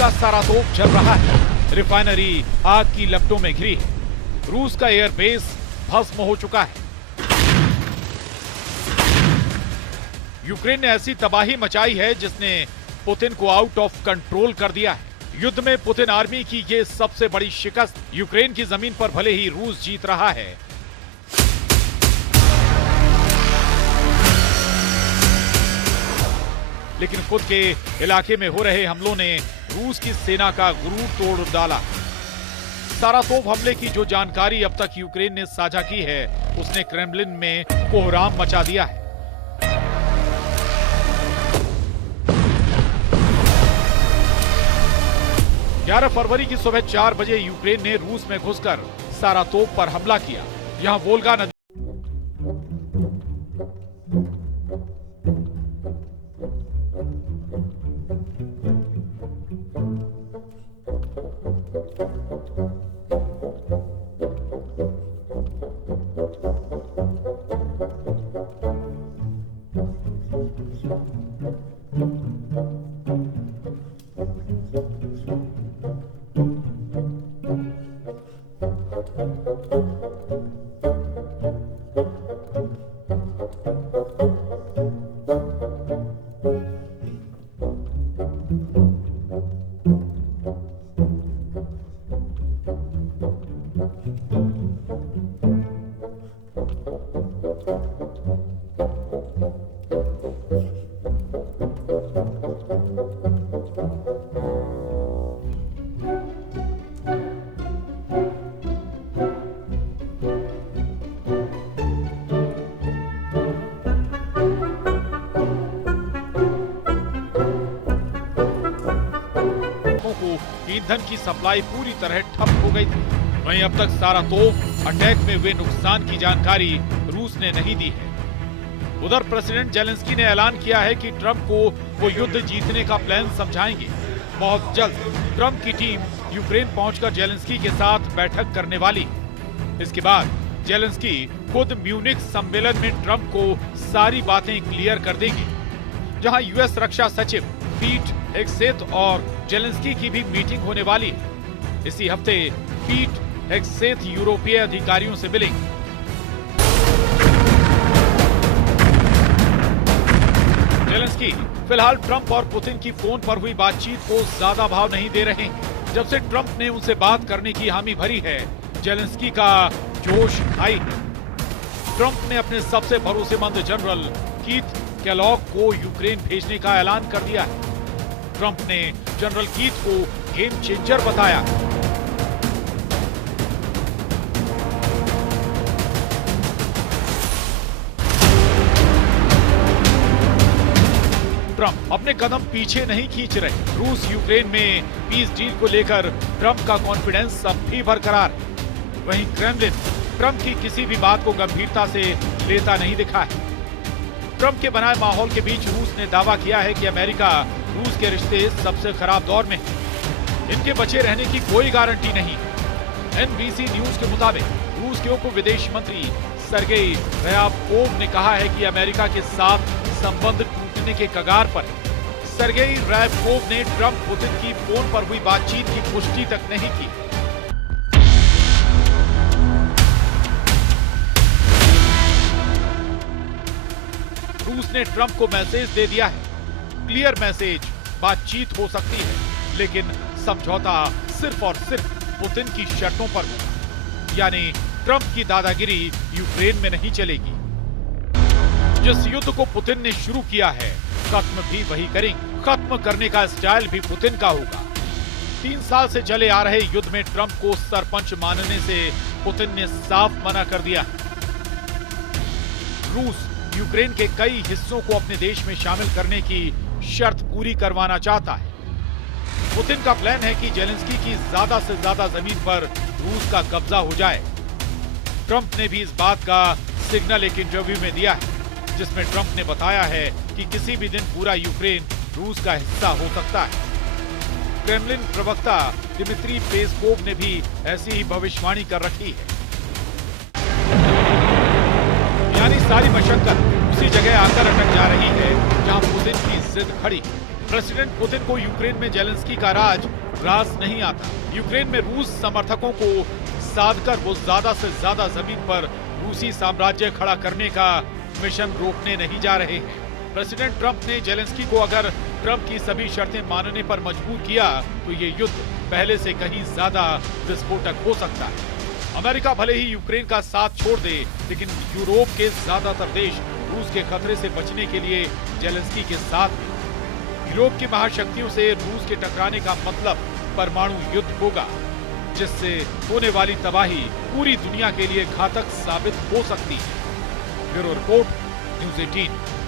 का सारातोप जल रहा है, रिफाइनरी आग की लपटों में घिरी है, रूस का एयरबेस भस्म हो चुका है। यूक्रेन ने ऐसी तबाही मचाई है जिसने पुतिन को आउट ऑफ कंट्रोल कर दिया है। युद्ध में पुतिन आर्मी की ये सबसे बड़ी शिकस्त। यूक्रेन की जमीन पर भले ही रूस जीत रहा है, लेकिन खुद के इलाके में हो रहे हमलों ने रूस की सेना का गुरूर तोड़ डाला। सारातोप हमले की जो जानकारी अब तक यूक्रेन ने साझा की है, उसने क्रेमलिन में कोहराम मचा दिया है। ग्यारह फरवरी की सुबह 4 बजे यूक्रेन ने रूस में घुसकर सारातोप पर हमला किया। यहां वोल्गा नदी ईंधन की सप्लाई पूरी तरह ठप हो गई थी। वहीं अब तक सारातोप अटैक में हुए नुकसान की जानकारी रूस ने नहीं दी है। उधर प्रेसिडेंट जेलेंस्की ने ऐलान किया है कि ट्रंप को वो युद्ध जीतने का प्लान समझाएंगे। बहुत जल्द ट्रंप की टीम यूक्रेन पहुंचकर जेलेंस्की के साथ बैठक करने वाली। इसके बाद जेलेंस्की खुद म्यूनिख सम्मेलन में ट्रंप को सारी बातें क्लियर कर देंगे, जहां यूएस रक्षा सचिव पीट हेगसेथ और जेलेंस्की की भी मीटिंग होने वाली है। इसी हफ्ते पीट हेगसेथ यूरोपीय अधिकारियों से मिलेंगे। जेलेंस्की फिलहाल ट्रंप और पुतिन की फोन पर हुई बातचीत को ज्यादा भाव नहीं दे रहे हैं। जब से ट्रंप ने उनसे बात करने की हामी भरी है, जेलेंस्की का जोश हाई है। ट्रंप ने अपने सबसे भरोसेमंद जनरल कीथ केलॉग को यूक्रेन भेजने का ऐलान कर दिया है। ट्रंप ने जनरल कीथ को गेम चेंजर बताया। ट्रंप अपने कदम पीछे नहीं खींच रहे। रूस यूक्रेन में पीस डील को लेकर ट्रंप का कॉन्फिडेंस अब भी बरकरार है। वहीं क्रेमलिन ट्रंप की किसी भी बात को गंभीरता से लेता नहीं दिखा है। ट्रंप के बनाए माहौल के बीच रूस ने दावा किया है कि अमेरिका रूस के रिश्ते सबसे खराब दौर में हैं। इनके बचे रहने की कोई गारंटी नहीं। एनबीसी न्यूज के मुताबिक रूस के उप विदेश मंत्री सर्गेई रयाबकोव ने कहा है कि अमेरिका के साथ संबंध टूटने के कगार पर है। सर्गेई रयाबकोव ने ट्रंप पुतिन की फोन पर हुई बातचीत की पुष्टि तक नहीं की। रूस ने ट्रंप को मैसेज दे दिया है, क्लियर मैसेज, बातचीत हो सकती है, लेकिन समझौता सिर्फ और सिर्फ पुतिन की शर्तों पर होगा। यानी ट्रंप की दादागिरी यूक्रेन में नहीं चलेगी। जिस युद्ध को पुतिन ने शुरू किया है, खत्म भी वही करेंगे। खत्म करने का स्टाइल भी पुतिन का होगा। 3 साल से चले आ रहे युद्ध में ट्रंप को सरपंच मानने से पुतिन ने साफ मना कर दिया। रूस यूक्रेन के कई हिस्सों को अपने देश में शामिल करने की शर्त पूरी करवाना चाहता है। पुतिन का प्लान है कि जेलेंस्की की ज्यादा से ज्यादा जमीन पर रूस का कब्जा हो जाए। ट्रंप ने भी इस बात का सिग्नल एक इंटरव्यू में दिया है, जिसमें ट्रंप ने बताया है कि किसी भी दिन पूरा यूक्रेन रूस का हिस्सा हो सकता है। क्रेमलिन प्रवक्ता दिमित्री पेस्कोव ने भी ऐसी ही भविष्यवाणी कर रखी है। यानी सारी मशक्कत उसी जगह आकर अटक जा रही है जहां पुतिन की जिद खड़ी। प्रेसिडेंट पुतिन को यूक्रेन में जेलेंस्की का राज रास नहीं आता। यूक्रेन में रूस समर्थकों को साधकर वो ज्यादा से ज्यादा जमीन पर रूसी साम्राज्य खड़ा करने का मिशन रोकने नहीं जा रहे हैं। प्रेसिडेंट ट्रंप ने जेलेंस्की को अगर ट्रंप की सभी शर्तें मानने पर मजबूर किया तो ये युद्ध पहले से कहीं ज्यादा विस्फोटक हो सकता है। अमेरिका भले ही यूक्रेन का साथ छोड़ दे, लेकिन यूरोप के ज्यादातर देश रूस के खतरे से बचने के लिए जेलेंस्की के साथ हैं। यूरोप की महाशक्तियों से रूस के टकराने का मतलब परमाणु युद्ध होगा, जिससे होने वाली तबाही पूरी दुनिया के लिए घातक साबित हो सकती है। Bureau report, news 18।